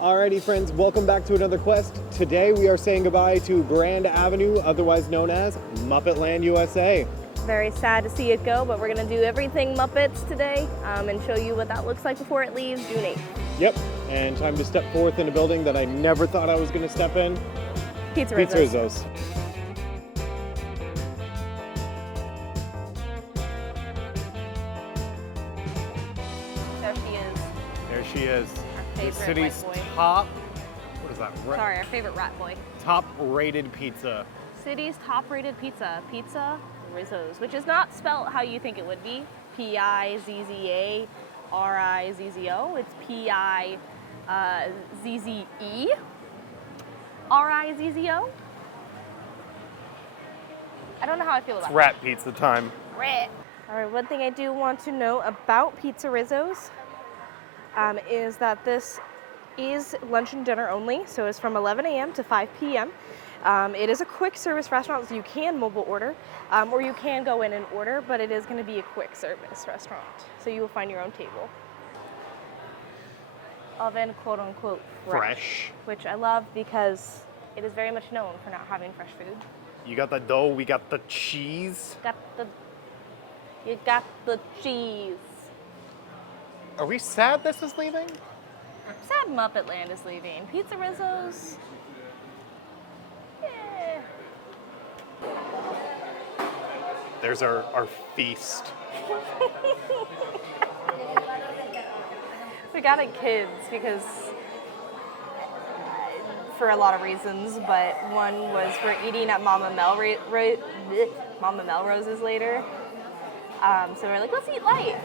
Alrighty friends, welcome back to another quest. Today we are saying goodbye to Brand Avenue, otherwise known as Muppet Land, USA. Very sad to see it go, but we're going to do everything Muppets today and show you what that looks like before it leaves June 8th. Yep, and time to step forth in a building that I never thought I was going to step in. Pizza Rizzo's. There she is. There she is. Our The favorite city's white boy. top, what is that? Sorry, our favorite rat boy. Top rated pizza. City's top rated pizza, Pizza Rizzo's, which is not spelled how you think it would be. P-I-Z-Z-A-R-I-Z-Z-O. It's P-I-Z-Z-E-R-I-Z-Z-O. I don't know how I feel about It's rat pizza time. rat. All right, one thing I do want to know about Pizza Rizzo's is that this is lunch and dinner only, so it's from 11 a.m. to 5 p.m. It is a quick service restaurant, so you can mobile order, or you can go in and order, but it is going to be a quick service restaurant, so you will find your own table. Oven, quote unquote, fresh, which I love because it is very much known for not having fresh food. You got the dough, we got the cheese. You got the cheese. Are we sad this is leaving? Sad Muppet Land is leaving. Pizza Rizzo's. Yeah. There's our feast. We got it kids because for a lot of reasons, but one was we're eating at Mama Melrose's later. So we're like, let's eat light.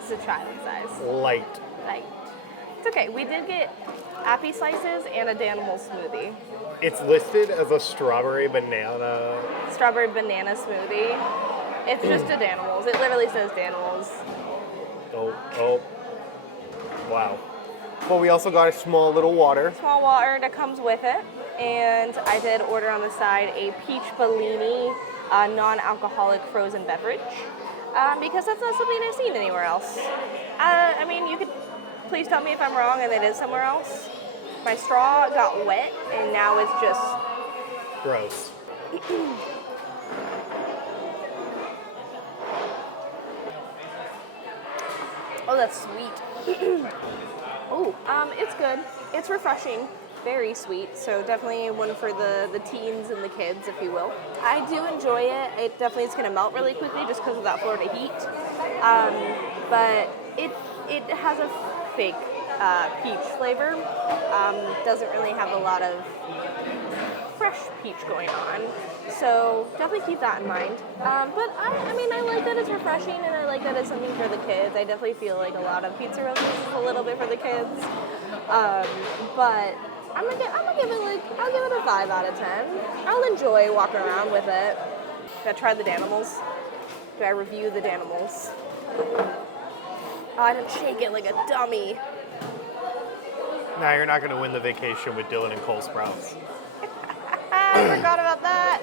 It's a child size. Light. It's okay. We did get appy slices and a Danimal smoothie. It's listed as a strawberry banana. Strawberry banana smoothie. It's just a Danimals. It literally says Danimals. Oh. Wow. Well, we also got a small little water. Small water that comes with it. And I did order on the side a peach Bellini non-alcoholic frozen beverage. Because that's not something I've seen anywhere else. I mean, you could please tell me if I'm wrong and it is somewhere else. My straw got wet and now it's just Gross. Oh, that's sweet. Oh, it's good. It's refreshing. Very sweet. So definitely one for the teens and the kids, if you will. I do enjoy it. It definitely is going to melt really quickly just because of that Florida heat. But it has a fake peach flavor. Doesn't really have a lot of fresh peach going on. So definitely keep that in mind. But I mean, I like that it's refreshing and I like that it's something for the kids. I definitely feel like a lot of Pizza Rizzo's is a little bit for the kids. But I'll give it a 5 out of 10. I'll enjoy walking around with it. Do I try the Danimals? Do I review the Danimals? Oh, I didn't shake it like a dummy. Now you're not going to win the vacation with Dylan and Cole Sprouts. I forgot about that.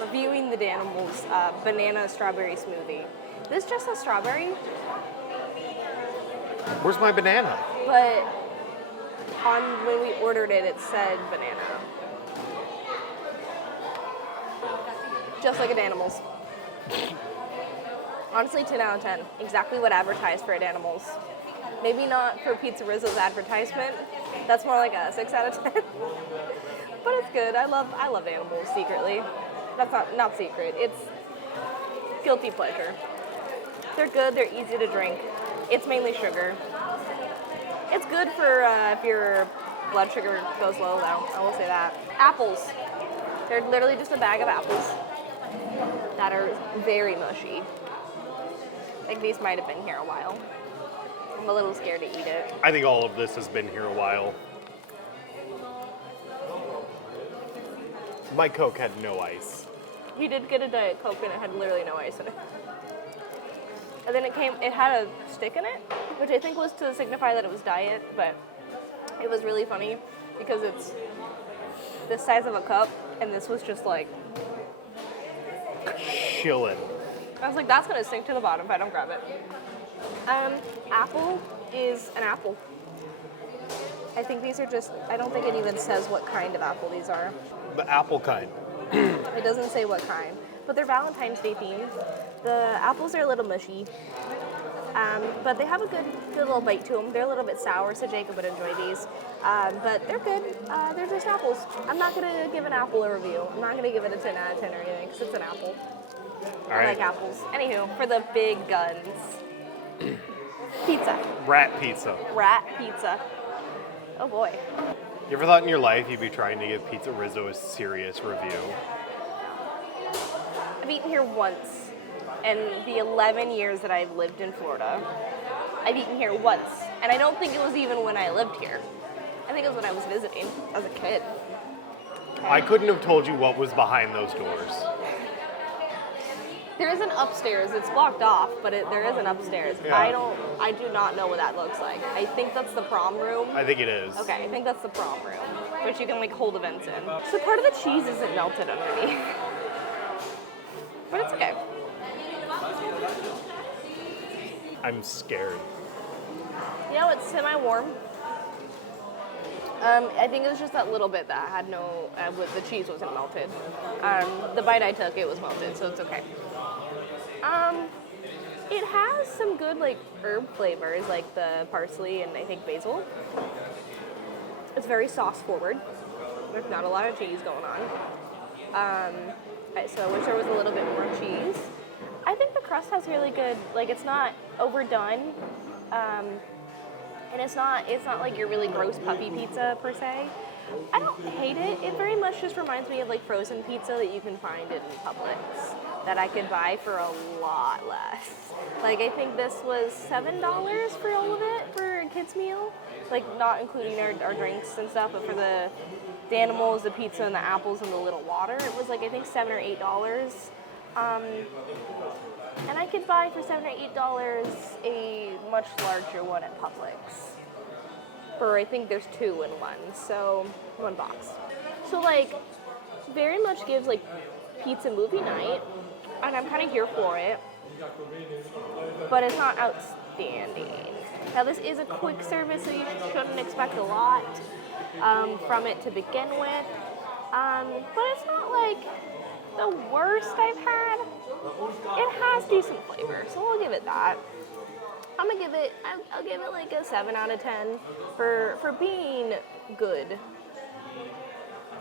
Reviewing the Danimals banana strawberry smoothie. This just has strawberry, Where's my banana? but when we ordered it, it said banana. Just like a Danimals. Honestly, 10 out of 10. Exactly what advertised for a Danimals. Maybe not for Pizza Rizzo's advertisement. That's more like a 6 out of 10. But it's good. I love Danimals secretly. That's not secret. It's guilty pleasure. They're good. They're easy to drink. It's mainly sugar. It's good for if your blood sugar goes low, though. I will say that. Apples. They're literally just a bag of apples that are very mushy. Like these might have been here a while. I'm a little scared to eat it. I think all of this has been here a while. My Coke had no ice. You did get a Diet Coke and it had literally no ice in it. And then it had a stick in it, which I think was to signify that it was diet, but it was really funny because it's this size of a cup and this was just like Chillin'. I was like, that's gonna sink to the bottom if I don't grab it. Apple is an apple. I think these are just, I don't think it even says what kind of apple these are. The apple kind. It doesn't say what kind, but they're Valentine's Day themed. The apples are a little mushy, but they have a good little bite to them. They're a little bit sour, so Jacob would enjoy these. But they're good. They're just apples. I'm not gonna give an apple a review. I'm not gonna give it a 10 out of 10 or anything, because it's an apple. All I right. like apples. Anywho, for the big guns. Pizza. Rat pizza. Rat pizza. Oh boy. You ever thought in your life you'd be trying to give Pizza Rizzo a serious review? I've eaten here once. In the 11 years that I've lived in Florida, I've eaten here once. And I don't think it was even when I lived here. I think it was when I was visiting as a kid. I couldn't have told you what was behind those doors. There is an upstairs. It's blocked off, but there is an upstairs. Yeah. I do not know what that looks like. I think that's the prom room. I think it is. Okay, I think that's the prom room, which you can like hold events in. So part of the cheese isn't melted underneath, but it's okay. I'm scared. You know, it's semi-warm. I think it was just that little bit that had no, the cheese wasn't melted. The bite I took, it was melted, so it's okay. It has some good like herb flavors, like the parsley and I think basil. It's very sauce forward. There's not a lot of cheese going on. So I wish there was a little bit more cheese. I think the crust has really good, like it's not overdone. And it's not like your really gross puffy pizza per se. I don't hate it. It very much just reminds me of like frozen pizza that you can find in Publix that I could buy for a lot less. Like I think this was $7 for all of it for a kid's meal. Like not including our drinks and stuff, but for the animals, the pizza, and the apples and the little water, it was like I think $7 or $8. And I could buy for $7 or $8 a much larger one at Publix. For I think there's 2 in one, so 1 box. So like, very much gives like pizza movie night, and I'm kind of here for it. But it's not outstanding. Now this is a quick service, so you shouldn't expect a lot from it to begin with. But it's not like the worst I've had. It has decent flavor, so we'll give it that. I'll give it like a 7 out of 10 for being good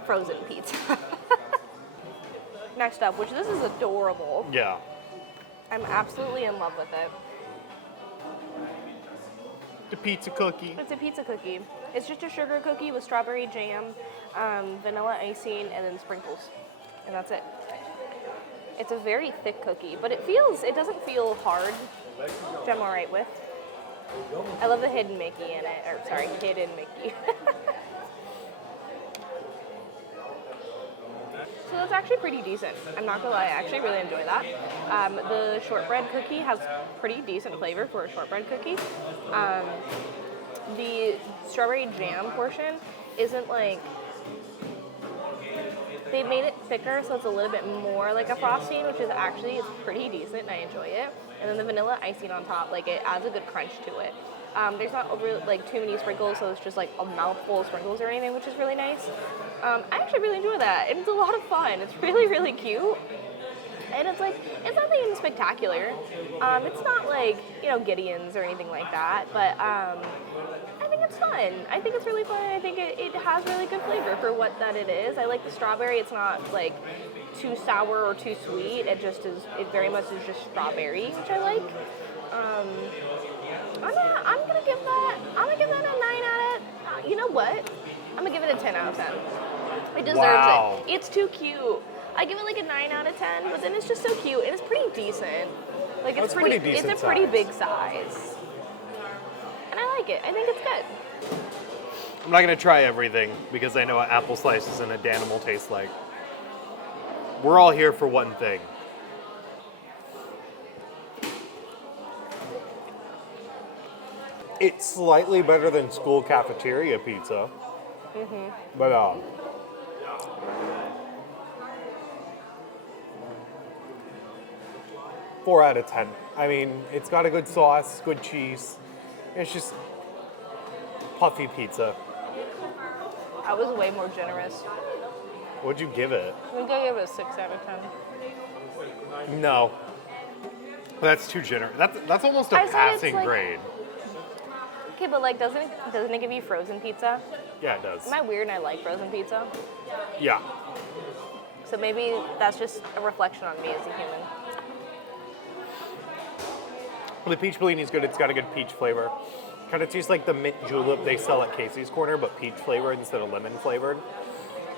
frozen pizza. Next up, which this is adorable. Yeah. I'm absolutely in love with it. The pizza cookie. It's a pizza cookie. It's just a sugar cookie with strawberry jam, vanilla icing, and then sprinkles. And that's it. It's a very thick cookie, but it doesn't feel hard, which I'm all right with. I love the hidden Mickey in it, hidden Mickey. So that's actually pretty decent. I'm not gonna lie, I actually really enjoy that. The shortbread cookie has pretty decent flavor for a shortbread cookie. The strawberry jam portion isn't like, they made it thicker, so it's a little bit more like a frosting, which is actually, it's pretty decent and I enjoy it. And then the vanilla icing on top, like it adds a good crunch to it. There's not too many sprinkles, so it's just like a mouthful of sprinkles or anything, which is really nice. I actually really enjoy that. It's a lot of fun. It's really, really cute. And it's nothing spectacular. It's not like, Gideon's or anything like that, but I think it's fun. I think it's really fun. I think it has really good flavor for what that it is. I like the strawberry. It's not like too sour or too sweet. It very much is just strawberry, which I like. I'm gonna give that a 9 out of, you know what? I'm gonna give it a 10 out of 10. It deserves it. It's too cute. I give it like a 9 out of 10, but then it's just so cute and it's pretty decent. Like it's pretty decent. It's a pretty big size. And I like it. I think it's good. I'm not gonna try everything because I know what apple slices and a Danimal taste like. We're all here for one thing. It's slightly better than school cafeteria pizza. Mm-hmm. But 4 out of 10. I mean, it's got a good sauce, good cheese. It's just, puffy pizza. I was way more generous. What'd you give it? I think I gave it a 6 out of 10. No. That's too generous. That's almost a I said it's passing like- grade. Okay, but like, doesn't it give you frozen pizza? Yeah, it does. Am I weird and I like frozen pizza? Yeah. So maybe that's just a reflection on me as a human. Well, the peach bellini is good. It's got a good peach flavor. Kind of tastes like the mint julep they sell at Casey's Corner, but peach flavored instead of lemon flavored.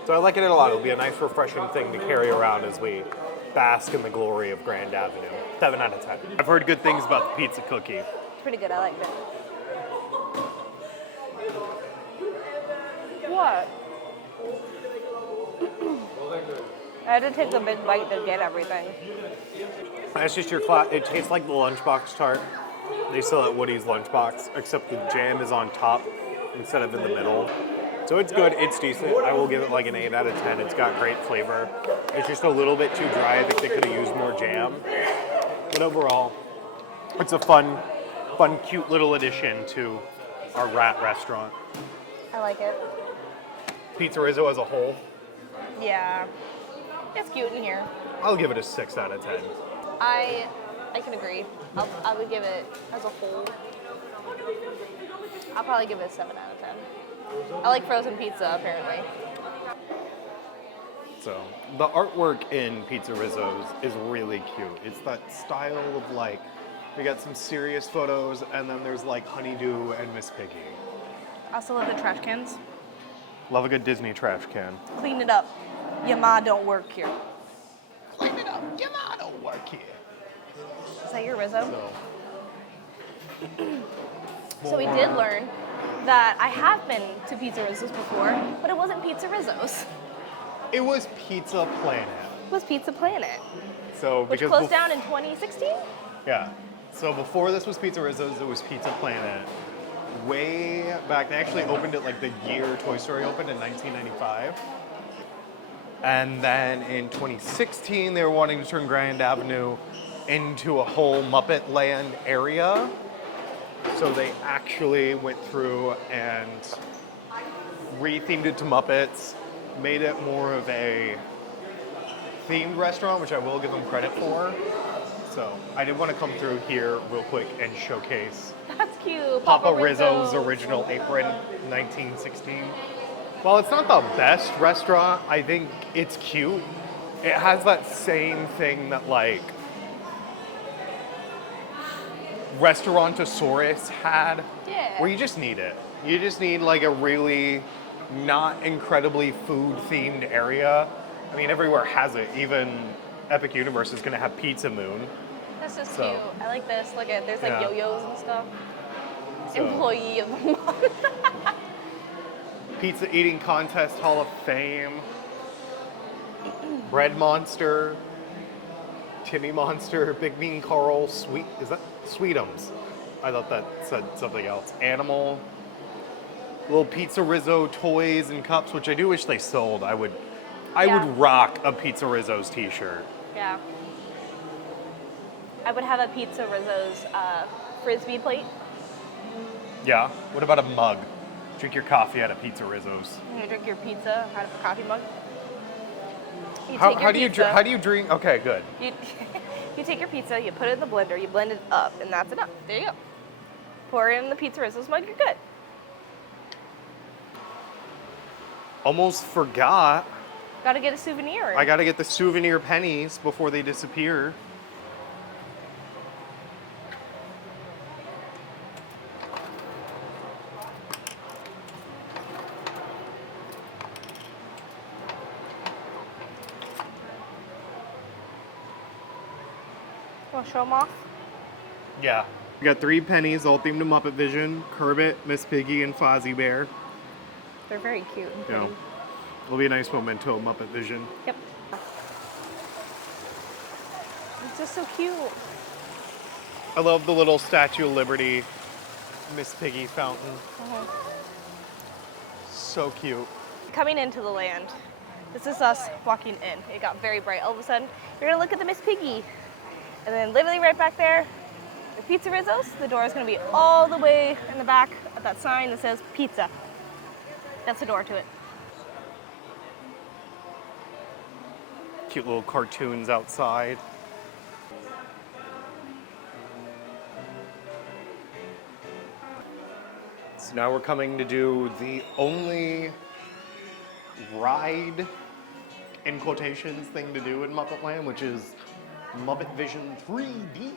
So I like it a lot. It'll be a nice, refreshing thing to carry around as we bask in the glory of Grand Avenue. 7 out of 10. I've heard good things about the pizza cookie. It's pretty good. I like it. What? I had to take a big bite to get everything. That's just your it tastes like the lunchbox tart they sell at Woody's Lunchbox, except the jam is on top instead of in the middle. So it's good, it's decent. I will give it like an 8 out of 10. It's got great flavor. It's just a little bit too dry. I think they could have used more jam. But overall, it's a fun, cute little addition to our rat restaurant. I like it. Pizza Rizzo as a whole, Yeah. It's cute in here. I'll give it a 6 out of 10. I can agree. I would give it as a whole. I'll probably give it a 7 out of 10. I like frozen pizza, apparently. So the artwork in Pizza Rizzo's is really cute. It's that style of like, we got some serious photos and then there's like Honeydew and Miss Piggy. I also love the trash cans. Love a good Disney trash can. Clean it up. Your ma don't work here. Clean it up, your ma don't work here. Is that your Rizzo? So. So we did learn that I have been to Pizza Rizzo's before, but it wasn't Pizza Rizzo's. It was Pizza Planet. It was Pizza Planet, So which because closed down in 2016? Yeah. So before this was Pizza Rizzo's, it was Pizza Planet. Way back, they actually opened it like the year Toy Story opened in 1995. And then in 2016, they were wanting to turn Grand Avenue into a whole Muppet Land area. So they actually went through and re-themed it to Muppets, made it more of a themed restaurant, which I will give them credit for. So I did want to come through here real quick and showcase That's cute. Papa Rizzo's original apron, 1916. While it's not the best restaurant, I think it's cute. It has that same thing that like Restaurantosaurus had, Yeah. where you just need it. You just need like a really not incredibly food-themed area. I mean, everywhere has it. Even Epic Universe is going to have Pizza Moon. This is So- cute. I like this. Look at there's like Yeah. yo-yos and stuff. So- Employee of the month. Pizza Eating Contest Hall of Fame. Bread Monster. Timmy Monster. Big Mean Carl. Is that Sweetums? I thought that said something else. Animal. Little Pizza Rizzo toys and cups, which I do wish they sold. I would rock a Pizza Rizzo's t-shirt. Yeah. I would have a Pizza Rizzo's frisbee plate. Yeah. What about a mug? Drink your coffee out of Pizza Rizzo's. You drink your pizza out of a coffee mug. You How take your do you pizza, how do you drink? Okay, good. You, you take your pizza, you put it in the blender, you blend it up, and that's enough. There you go. Pour it in the Pizza Rizzo's mug, you're good. Almost forgot. Gotta get a souvenir. I gotta get the souvenir pennies before they disappear. Want to show them off? Yeah. We got 3 pennies, all themed to Muppet Vision. Kermit, Miss Piggy, and Fozzie Bear. They're very cute and You pretty. know, it'll be a nice memento of Muppet Vision. Yep. It's just so cute. I love the little Statue of Liberty Miss Piggy fountain. So cute. Coming into the land, this is us walking in. It got very bright. All of a sudden, you're gonna look at the Miss Piggy. And then literally right back there, the Pizza Rizzo's. The door is gonna be all the way in the back at that sign that says pizza. That's the door to it. Cute little cartoons outside. So now we're coming to do the only ride, in quotations, thing to do in Muppet Land, which is Muppet Vision 3D.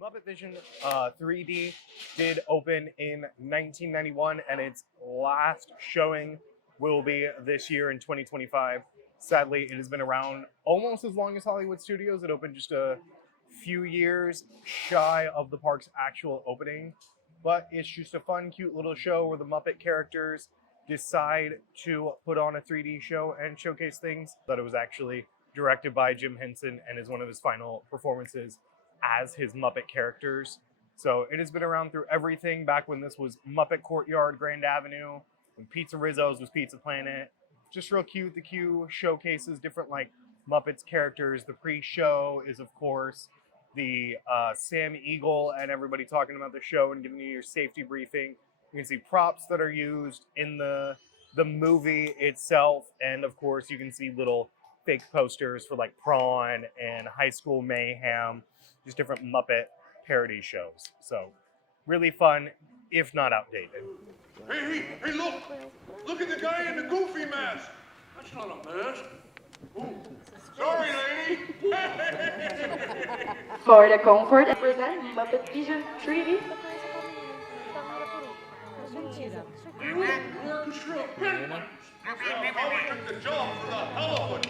Muppet Vision 3D did open in 1991, and its last showing will be this year in 2025. Sadly, it has been around almost as long as Hollywood Studios. It opened just a few years shy of the park's actual opening, but it's just a fun, cute little show where the Muppet characters decide to put on a 3D show and showcase things. That it was actually directed by Jim Henson and is one of his final performances as his Muppet characters. So it has been around through everything, back when this was Muppet Courtyard, Grand Avenue, when Pizza Rizzo's was Pizza Planet. Just real cute. The queue showcases different like Muppets characters. The pre-show is, of course, the Sam Eagle and everybody talking about the show and giving you your safety briefing. You can see props that are used in the movie itself, and of course you can see little fake posters for like Prawn and High School Mayhem, just different Muppet parody shows. So really fun, if not outdated. Hey, look! Look at the guy in the goofy mask! That's not a mask. Ooh. Sorry, lady! For the comfort and present Muppet Vision 3D. Orchestra penguins! I'll take the job for the hell of it!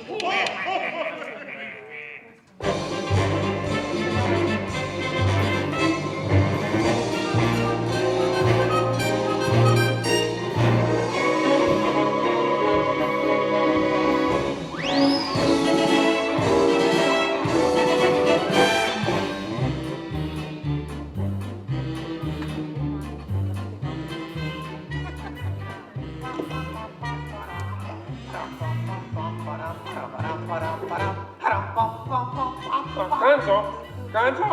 Gonzo?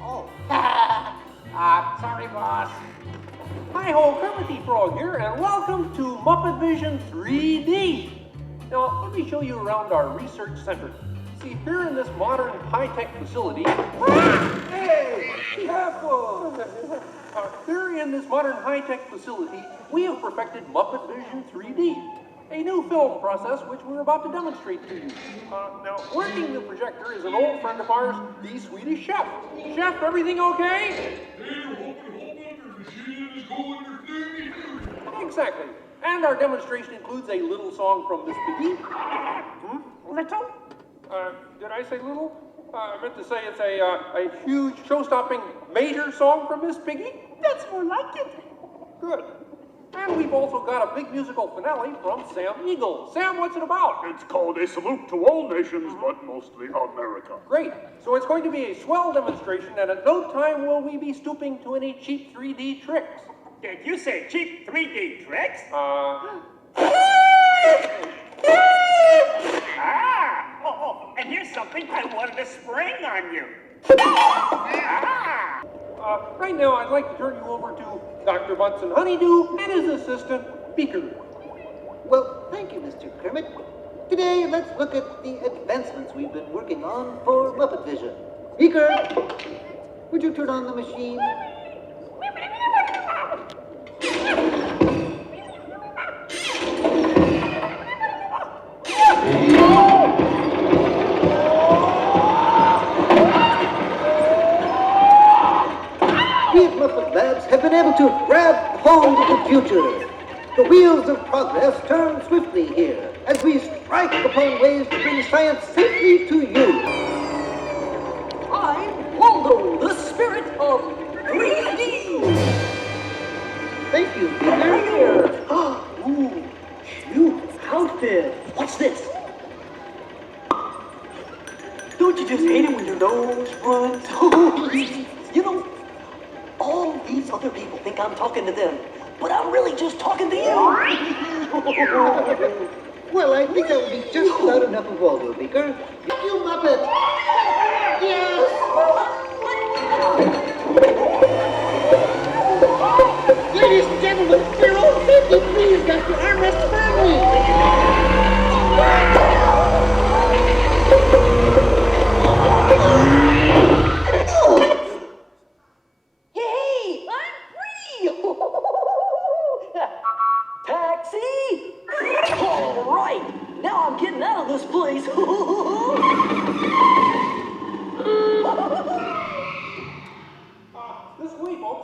Oh. Sorry, boss. Hi-ho, Kermit the Frog here, and welcome to Muppet Vision 3D. Now, let me show you around our research center. See, here in this modern high-tech facility... Hey! Careful! Here in this modern high-tech facility, we have perfected Muppet Vision 3D. A new film process which we're about to demonstrate to you. Now, working the projector is an old friend of ours, the Swedish chef. Chef, everything okay? Exactly. And our demonstration includes a little song from Miss Piggy. Little? Did I say little? I meant to say it's a huge, show-stopping major song from Miss Piggy. That's more like it. Good. And we've also got a big musical finale from Sam Eagle. Sam, what's it about? It's called A Salute to All Nations, but mostly America. Great. So it's going to be a swell demonstration, and at no time will we be stooping to any cheap 3D tricks. Did you say cheap 3D tricks? And here's something I wanted to spring on you. Right now, I'd like to turn you over to Dr. Bunsen Honeydew and his assistant, Beaker. Well, thank you, Mr. Kermit. Today, let's look at the advancements we've been working on for Muppet Vision. Beaker, would you turn on the machine? Muppet Labs have been able to grab hold of the future. The wheels of progress turn swiftly here as we strike upon ways to bring science safely to you. I'm Waldo, the spirit of 3D. Thank you, Peter. Ooh, new outfit. What's this? Don't you just hate it when your nose runs? You know, all these other people think I'm talking to them, but I'm really just talking to you. Well, I think that would be just about enough of Waldo, Beaker. You Muppet! Yes!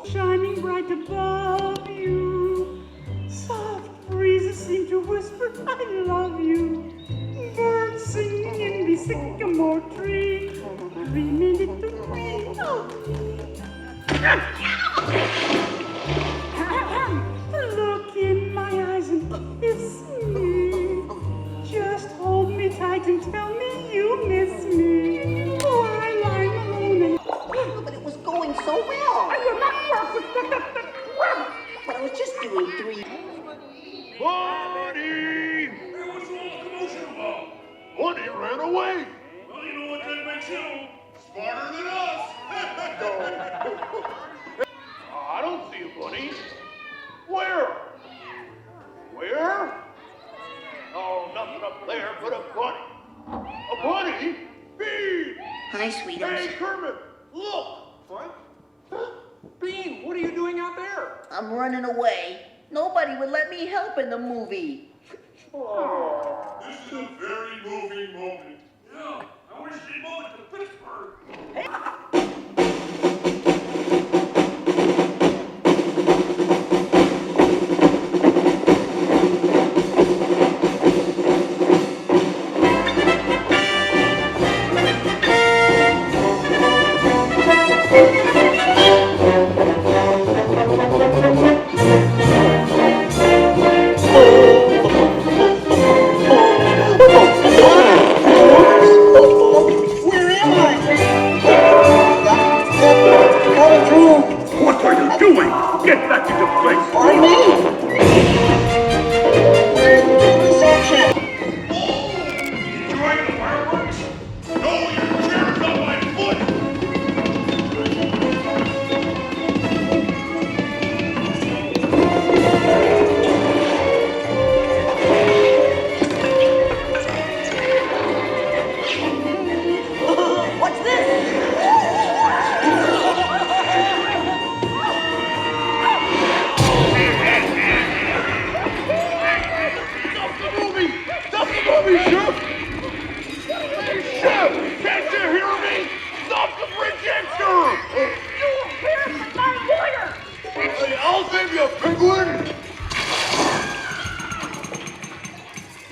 shining bright above you. Soft breezes seem to whisper, I love you. Birds singing in the sycamore tree, dreaming little dreams of me. Look in my eyes and kiss me. Just hold me tight and tell me you miss me. While I'm alone and But it was going so well. you're not perfect. But I was just doing 3. Bunny! Hey, what's all the commotion about? Bunny ran away. Well, you know what that makes him? Smarter than us. I don't see a bunny. Where? Where? Oh, nothing up there but a bunny. A bunny? Bean! Hi, sweetums. Hey, Kermit, look! What? Bean, what are you doing out there? I'm running away. Nobody would let me help in the movie. This is a very moving moment. Yeah, I wish they'd move it to Pittsburgh. Where am I? Coming through. What are you doing? Get back into place. On me. Reception. Enjoying the fireworks? No, your chair's on my foot. What's this? Stop the movie! Stop the movie, Chef! Hey, Chef! Can't you hear me? Stop the projector! You embarrassed my lawyer! Hey, I'll save you, penguin!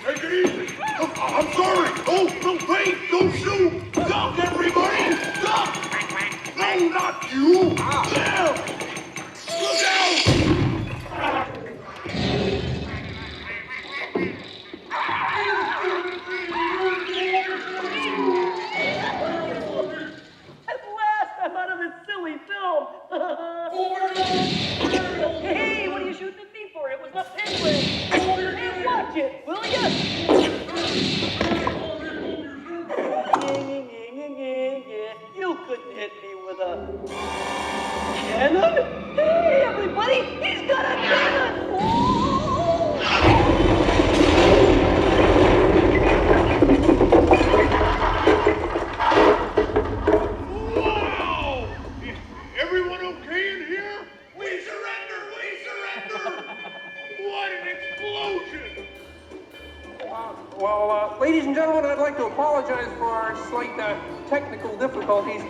Take it easy. I'm sorry. Oh, no, wait, don't shoot. Duck, everybody. Duck. No, not you. Them. Look out. At last, I'm out of this silly film. Hey, what are you shooting at me for? It was the penguin. Hey, watch it, will ya? You couldn't hit me with a cannon. Hey, everybody, he's got a cannon. Wow. Everyone okay in here? We surrender. We surrender. What an explosion. Well, ladies and gentlemen, I'd like to apologize for our slight technical difficulties,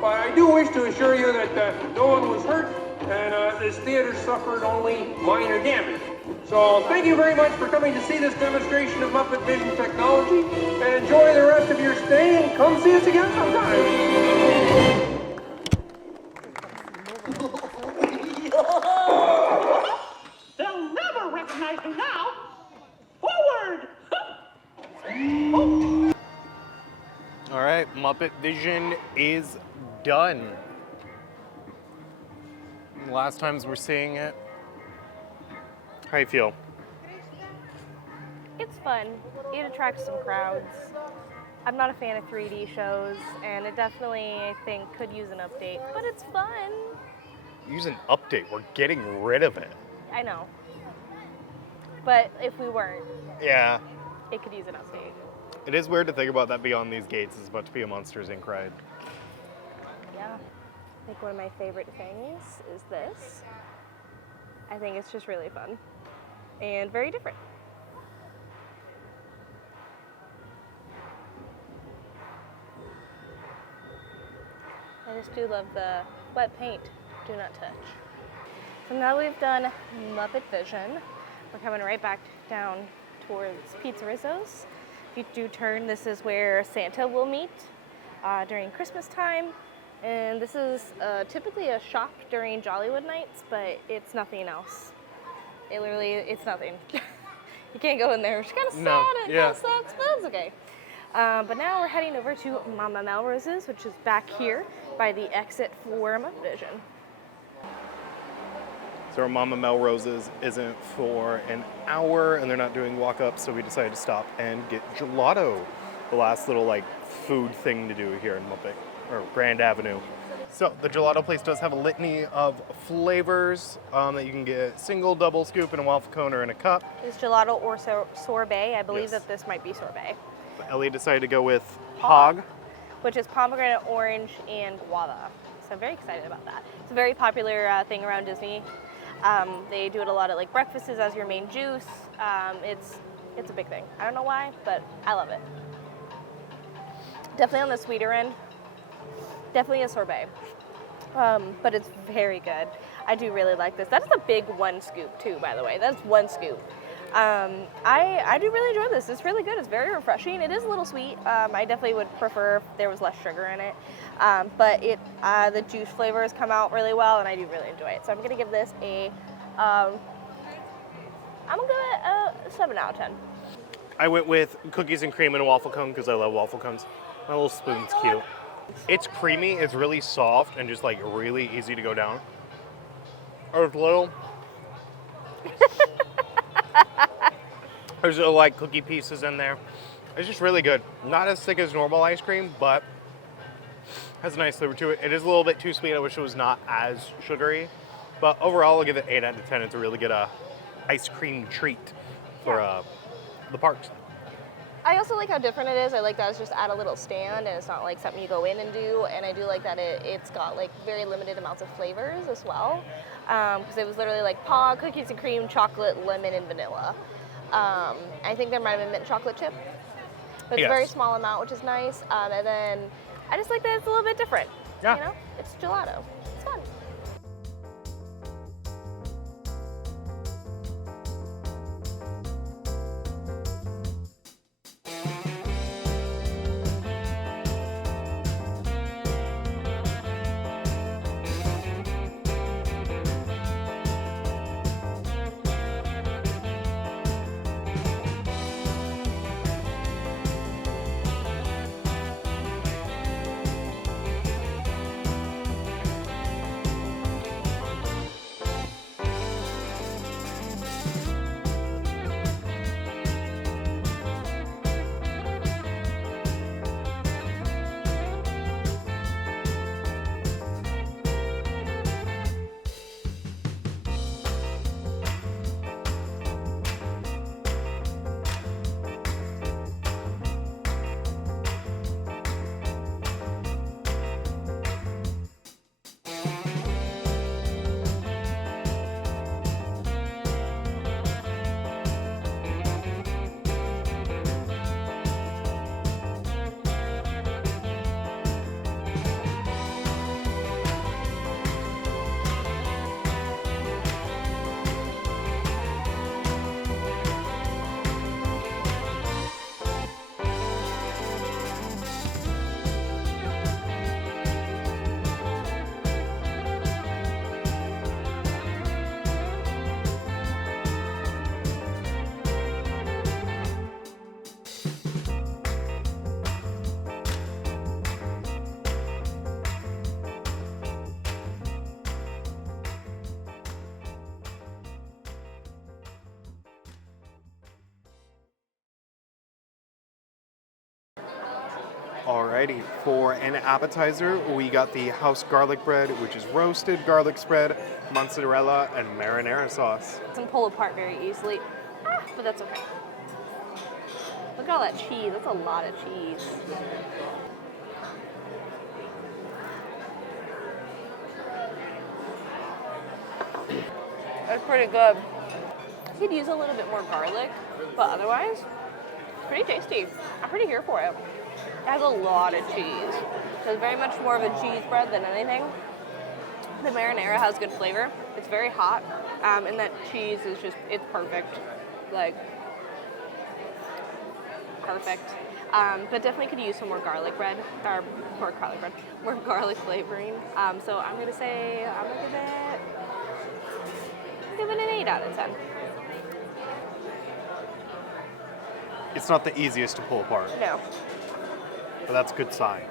but I do wish to assure you that no one was hurt and this theater suffered only minor damage. So thank you very much for coming to see this demonstration of Muppet Vision technology, and enjoy the rest of your stay, and come see us again sometime. They'll never recognize me now. Forward! All right, Muppet Vision is done. Last times we're seeing it. How you feel? It's fun. It attracts some crowds. I'm not a fan of 3D shows, and it definitely, I think, could use an update, but it's fun. Use an update. We're getting rid of it. I know. But if we weren't, Yeah. it could use an update. It is weird to think about that Beyond These Gates is about to be a Monsters, Inc. ride. Yeah. I think one of my favorite things is this. I think it's just really fun and very different. I just do love the wet paint Do not touch. So now we've done Muppet Vision. We're coming right back down towards Pizza Rizzo's. If you do turn, this is where Santa will meet during Christmas time. And this is typically a shop during Jollywood nights, but it's nothing else. It's nothing. You can't go in there. It's kind of sad. No, It yeah. kind of sucks, but it's okay. But now we're heading over to Mama Melrose's, which is back here by the exit for Muppet Vision. So our Mama Melrose's isn't for an hour, and they're not doing walk-ups, so we decided to stop and get gelato. The last little like food thing to do here in Muppet or Grand Avenue. So the gelato place does have a litany of flavors that you can get: single, double scoop, in a waffle cone or in a cup. Is gelato or sorbet? I believe Yes. that this might be sorbet, But Ellie decided to go with Hog. which is pomegranate, orange, and guava. So I'm very excited about that. It's a very popular thing around Disney. They do it a lot at like breakfasts as your main juice. It's a big thing. I don't know why, but I love it. Definitely on the sweeter end. Definitely a sorbet. But it's very good. I do really like this. That is a big one scoop too, by the way. That's one scoop. I do really enjoy this. It's really good. It's very refreshing. It is a little sweet. I definitely would prefer if there was less sugar in it. But the juice flavors come out really well, and I do really enjoy it. So I'm gonna give this I'm gonna give it a 7 out of 10. I went with cookies and cream and a waffle cone because I love waffle cones. My little spoon's cute. It's creamy, it's really soft, and just like really easy to go down. There's little like cookie pieces in there. It's just really good. Not as thick as normal ice cream, but has a nice flavor to it. It is a little bit too sweet. I wish it was not as sugary. But overall, I'll give it 8 out of 10. It's a really good ice cream treat for the parks. I also like how different it is. I like that it's just at a little stand, and it's not like something you go in and do. And I do like that it's got like very limited amounts of flavors as well. Because it was literally like paw, cookies and cream, chocolate, lemon, and vanilla. I think there might have been mint chocolate chip. But it's a very Yes. small amount, which is nice. And then I just like that it's a little bit different. Yeah. You know, it's gelato. It's fun. Alrighty, for an appetizer, we got the house garlic bread, which is roasted garlic spread, mozzarella, and marinara sauce. It can pull apart very easily, but that's okay. Look at all that cheese. That's a lot of cheese. That's pretty good. I could use a little bit more garlic, but otherwise, it's pretty tasty. I'm pretty here for it. It has a lot of cheese. So it's very much more of a cheese bread than anything. The marinara has good flavor. It's very hot, and that cheese is just, it's perfect. Like, perfect. But definitely could use some more garlic bread, or more garlic bread, more garlic flavoring. So I'm gonna say, I'm gonna give it an 8 out of 10. It's not the easiest to pull apart, No. but that's a good sign.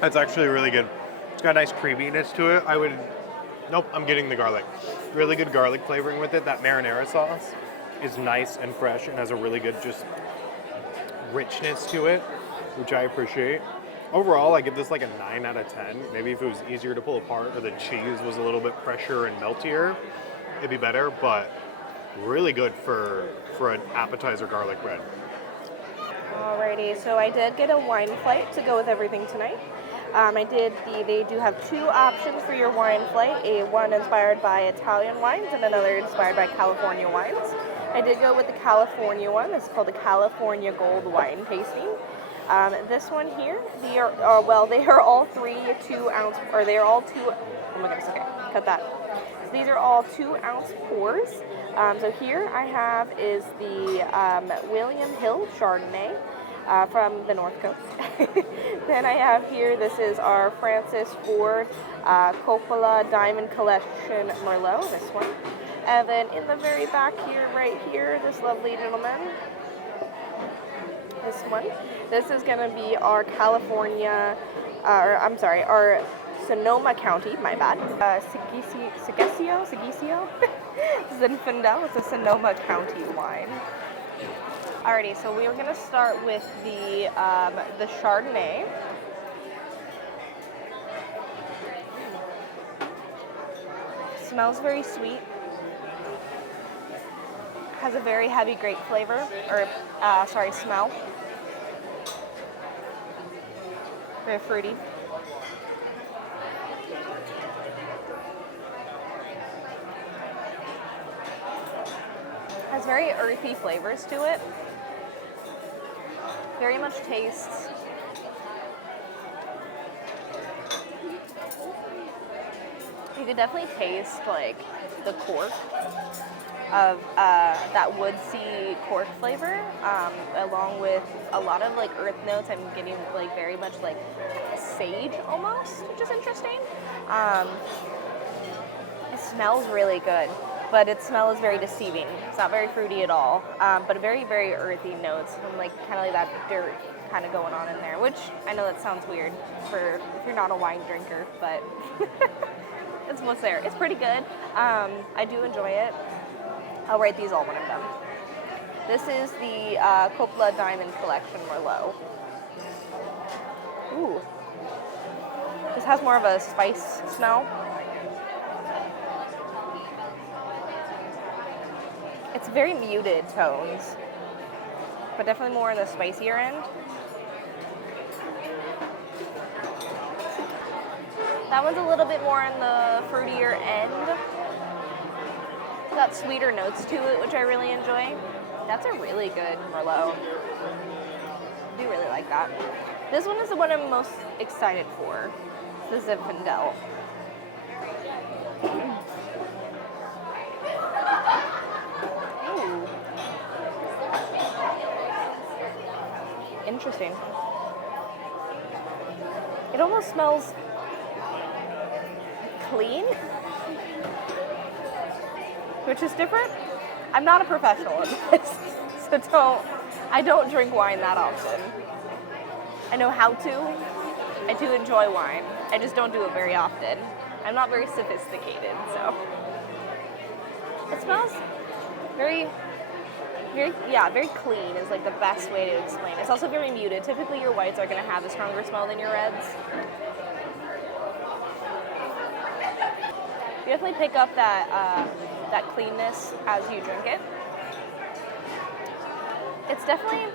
That's actually really good. It's got a nice creaminess to it. Nope, I'm getting the garlic. Really good garlic flavoring with it. That marinara sauce is nice and fresh and has a really good just richness to it, which I appreciate. Overall, I give this like a 9 out of 10. Maybe if it was easier to pull apart or the cheese was a little bit fresher and meltier, it'd be better, but really good for an appetizer garlic bread. Alrighty, so I did get a wine flight to go with everything tonight. They do have 2 options for your wine flight, one inspired by Italian wines and another inspired by California wines. I did go with the California one. It's called the California Gold Wine Tasting. This one here, they are all 2-ounce, or they are all 2, oh my goodness, okay, cut that. So these are all 2-ounce pours. So here I have is the William Hill Chardonnay from the North Coast. Then I have here, this is our Francis Ford Coppola Diamond Collection Merlot, this one. And then in the very back here, right here, this lovely gentleman, this one. This is going to be our California, our Sonoma County, my bad. Segesio? Zinfandel. It's a Sonoma County wine. Alrighty, so we are going to start with the Chardonnay. Smells very sweet. Has a very heavy grape flavor, smell. Very fruity. Has very earthy flavors to it. Very much tastes. You could definitely taste like the cork of that woodsy cork flavor, along with a lot of like earth notes. I'm getting like very much like sage almost, which is interesting. It smells really good, but its smell is very deceiving. It's not very fruity at all, but a very, very earthy notes, and like kind of like that dirt kind of going on in there, which I know that sounds weird for if you're not a wine drinker, but it's what's there. It's pretty good. I do enjoy it. I'll rate these all when I'm done. This is the Coppola Diamond Collection Merlot. Ooh. This has more of a spice smell. It's very muted tones, but definitely more on the spicier end. That one's a little bit more on the fruitier end. Got sweeter notes to it, which I really enjoy. That's a really good Merlot. I do really like that. This one is the one I'm most excited for. The Zinfandel. Ooh. Interesting. It almost smells clean, which is different. I'm not a professional at this, so I don't drink wine that often. I know how to. I do enjoy wine. I just don't do it very often. I'm not very sophisticated, so. It smells very clean is like the best way to explain it. It's also very muted. Typically your whites are gonna have a stronger smell than your reds. You definitely pick up that cleanness as you drink it. It's definitely,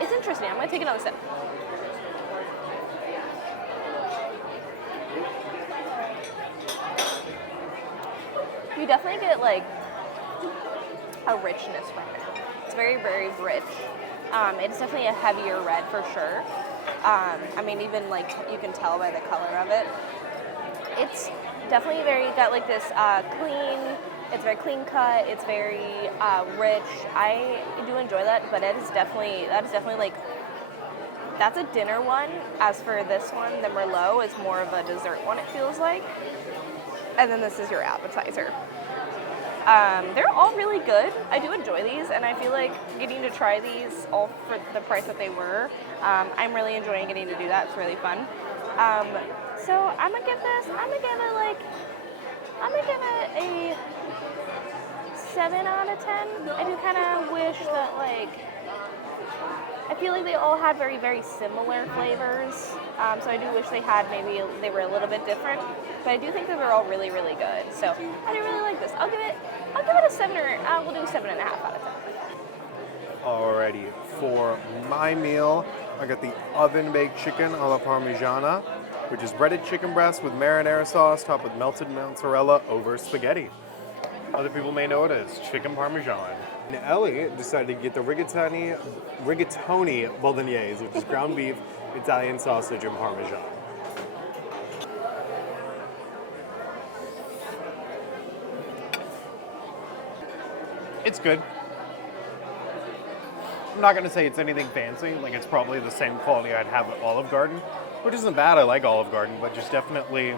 it's interesting. I'm gonna take another sip. You definitely get like a richness from it. It's very, very rich. It's definitely a heavier red for sure. I mean, even like you can tell by the color of it. It's definitely got like this clean. It's very clean cut. It's very rich. I do enjoy that, but that is definitely like that's a dinner one. As for this one, the Merlot is more of a dessert one. It feels like, and then this is your appetizer. They're all really good. I do enjoy these, and I feel like getting to try these all for the price that they were. I'm really enjoying getting to do that. It's really fun. So I'm gonna give it a 7 out of 10. I do kind of wish that I feel like they all had very, very similar flavors. So I do wish they were a little bit different. But I do think that they're all really, really good. So I do really like this. I'll give it a 7 we'll do a 7.5 out of 10. Alrighty, for my meal, I got the oven-baked chicken alla parmigiana, which is breaded chicken breast with marinara sauce topped with melted mozzarella over spaghetti. Other people may know it as chicken parmesan. And Ellie decided to get the rigatoni bolognese, which is ground beef, Italian sausage, and parmesan. It's good. I'm not gonna say it's anything fancy, like it's probably the same quality I'd have at Olive Garden, which isn't bad, I like Olive Garden, but just definitely,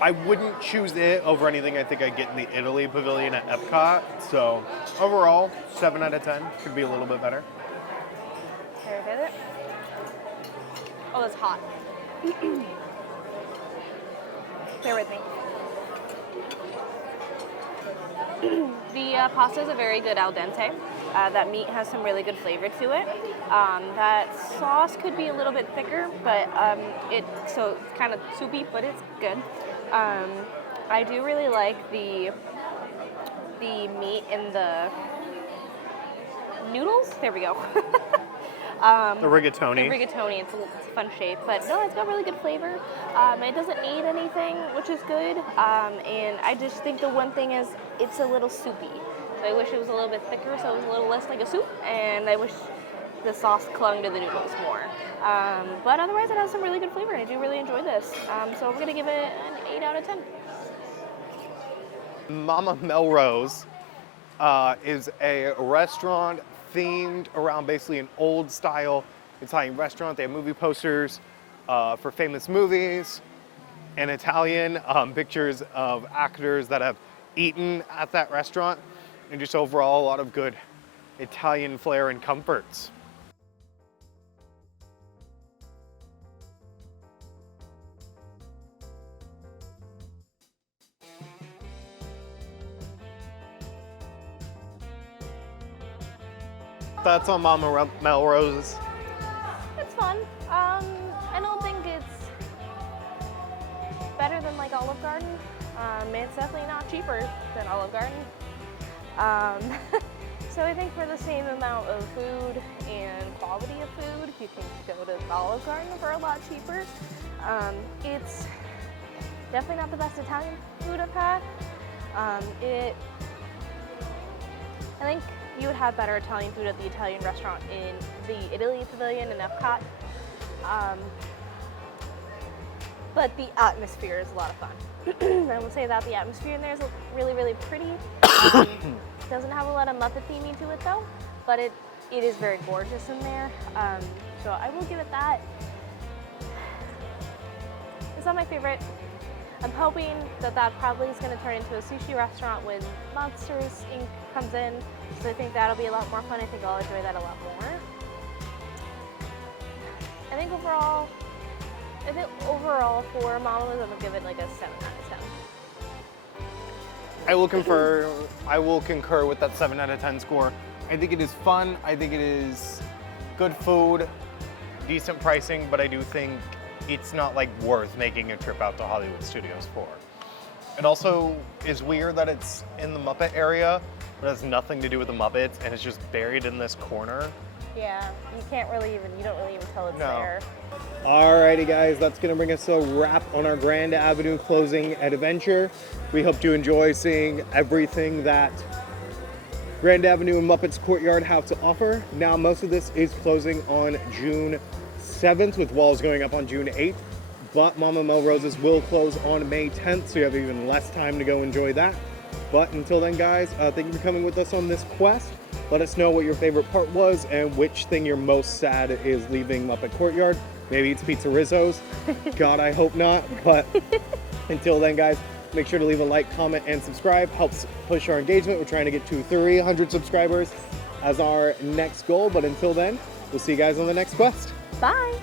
I wouldn't choose it over anything I think I get in the Italy Pavilion at Epcot, so overall, 7 out of 10, could be a little bit better. Here, get it. Oh, it's hot. Bear with me. The pasta is a very good al dente. That meat has some really good flavor to it. That sauce could be a little bit thicker, but so it's kind of soupy, but it's good. I do really like the meat in the noodles. There we go. The rigatoni. The rigatoni, it's a fun shape, but no, it's got really good flavor. It doesn't need anything, which is good. And I just think the one thing is it's a little soupy. So I wish it was a little bit thicker, so it was a little less like a soup. And I wish the sauce clung to the noodles more. But otherwise, it has some really good flavor, and I do really enjoy this. So I'm gonna give it an 8 out of 10. Mama Melrose is a restaurant themed around basically an old style Italian restaurant. They have movie posters for famous movies and Italian pictures of actors that have eaten at that restaurant, and just overall a lot of good Italian flair and comforts. That's on Mama Melrose. It's fun. I don't think it's better than like Olive Garden. It's definitely not cheaper than Olive Garden. So I think for the same amount of food and quality of food, you can go to Olive Garden for a lot cheaper. It's definitely not the best Italian food I've had. I think you would have better Italian food at the Italian restaurant in the Italy Pavilion in Epcot. But the atmosphere is a lot of fun. I will say that the atmosphere in there is really, really pretty. Doesn't have a lot of Muppet theming to it though, but it is very gorgeous in there. So I will give it that. It's not my favorite. I'm hoping that probably is going to turn into a sushi restaurant when Monsters Inc. comes in. So I think that'll be a lot more fun. I think I'll enjoy that a lot more. I think overall for Mama's, I'm gonna give it like a 7 out of 10. I will concur with that 7 out of 10 score. I think it is fun. I think it is good food, decent pricing, but I do think it's not like worth making a trip out to Hollywood Studios for. It also is weird that it's in the Muppet area, but it has nothing to do with the Muppets, and it's just buried in this corner. Yeah, you don't really even tell it's there. Alrighty guys, that's gonna bring us to a wrap on our Grand Avenue closing adventure. We hope you enjoy seeing everything that Grand Avenue and Muppets Courtyard have to offer. Now, most of this is closing on June 7th, with walls going up on June 8th. But Mama Melrose's will close on May 10th, so you have even less time to go enjoy that. But until then, guys, thank you for coming with us on this quest. Let us know what your favorite part was and which thing you're most sad is leaving Muppet Courtyard. Maybe it's Pizza Rizzo's. God, I hope not. But until then, guys, make sure to leave a like, comment, and subscribe. Helps push our engagement. We're trying to get to 300 subscribers as our next goal. But until then, we'll see you guys on the next quest. Bye.